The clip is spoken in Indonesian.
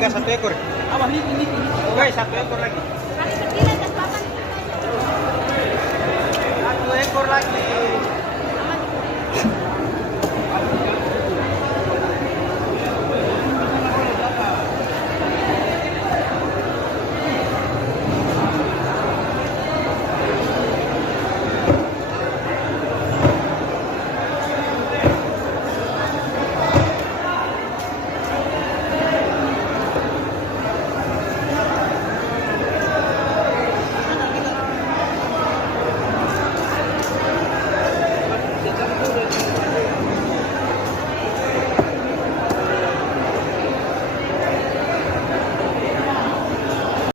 enggak 1 ekor? Apa ini? Guys, 1 ekor lagi. Kali berdiri atas papan. 1 ekor lagi.